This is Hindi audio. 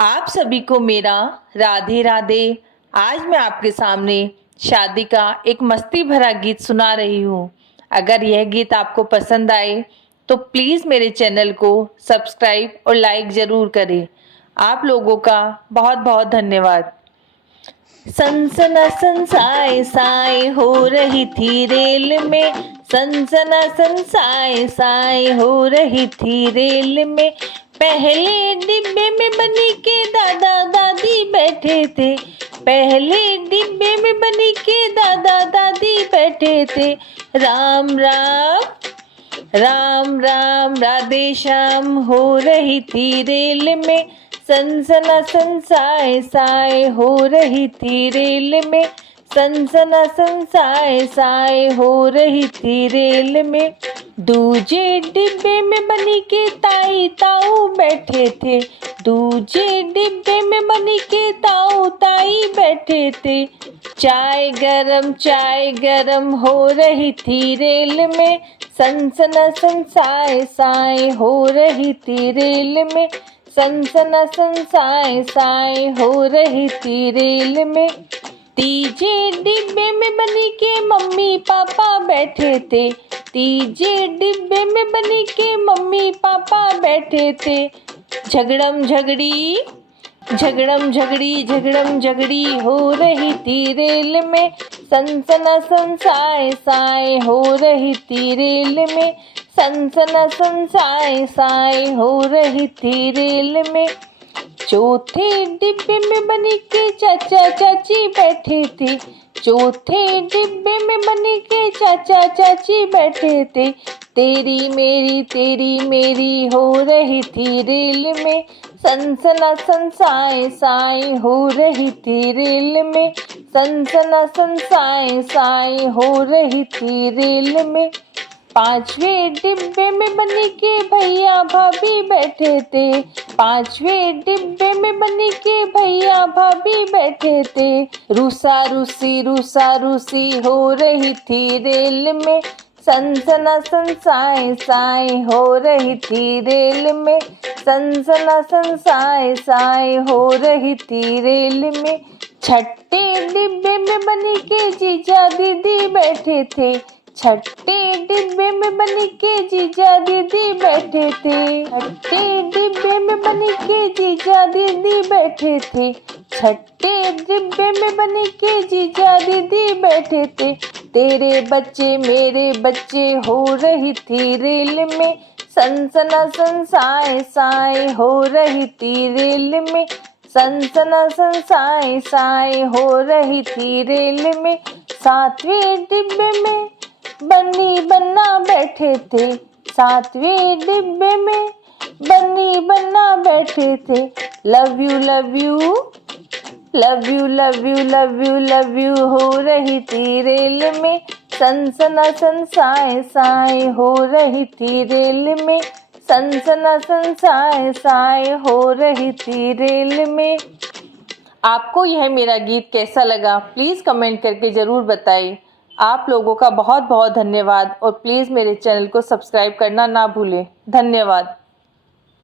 आप सभी को मेरा राधे राधे। आज मैं आपके सामने शादी का एक मस्ती भरा गीत सुना रही हूँ। अगर यह गीत आपको पसंद आए तो प्लीज़ मेरे चैनल को सब्सक्राइब और लाइक ज़रूर करें। आप लोगों का बहुत बहुत धन्यवाद। सनसना साए साए हो रही थी रेल में, सनसना साए साए हो रही थी रेल में। पहले डिब्बे में बनी के दादा दादी बैठे थे, पहले डिब्बे में बनी के दादा दादी बैठे थे। राम राम राम राम राधे श्याम हो रही थी रेल में, सनसना साए साए हो रही थी रेल में, सनसना साए साए हो रही थी रेल में। दूजे डिब्बे में बनी के ताई ताऊ बैठे थे, दूजे डिब्बे में बनी के ताऊ ताई बैठे थे। चाय गरम हो रही थी रेल में, सनसना साए साए हो रही थी रेल में, सनसना साए साए हो रही थी रेल में। तीजे डिब्बे में बनी के मम्मी पापा बैठे थे, तीजे डिब्बे में बनी के मम्मी पापा बैठे थे। झगड़म झगड़ी हो रही थी रेल में, सनसना साए साए हो रही थी रेल में, सनसना साए साए हो रही थी रेल में। चौथे डिब्बे में बनी के चाचा चाची बैठे थे, चौथे डिब्बे में बनी के चाचा चाची बैठे थे। तेरी मेरी हो रही थी रेल में, सनसना साए साए हो रही थी रेल में, सनसना साए साए हो रही थी रेल में। पांचवे डिब्बे में बनी के भैया भाभी बैठे थे, पांचवे डिब्बे में बनी के भैया भाभी बैठे थे। रूसा रूसी हो रही थी रेल में, सनसना साए साए हो रही थी रेल में, सनसना साए साए हो रही थी रेल में। छठे डिब्बे में बनी के जीजा दीदी बैठे थे, छठे डिब्बे में बनी के जीजा दीदी बैठे थे, छठे डिब्बे में बनी के जीजा दीदी बैठे थे, छठे डिब्बे में बनी के जीजा दीदी बैठे थे। तेरे बच्चे मेरे बच्चे हो रही थी रेल में, सनसना साए साए हो रही थी रेल में, सनसना साए साए हो रही थी रेल में। सातवें डिब्बे में बन्ना बैठे थे, सातवें डिब्बे में बन्ना बैठे थे। लव यू हो रही थी रेल में, सनसना साए साए हो रही थी रेल में, सनसना साए साए हो रही थी रेल में। आपको यह मेरा गीत कैसा लगा प्लीज़ कमेंट करके ज़रूर बताएं। आप लोगों का बहुत बहुत धन्यवाद और प्लीज़ मेरे चैनल को सब्सक्राइब करना ना भूलें। धन्यवाद।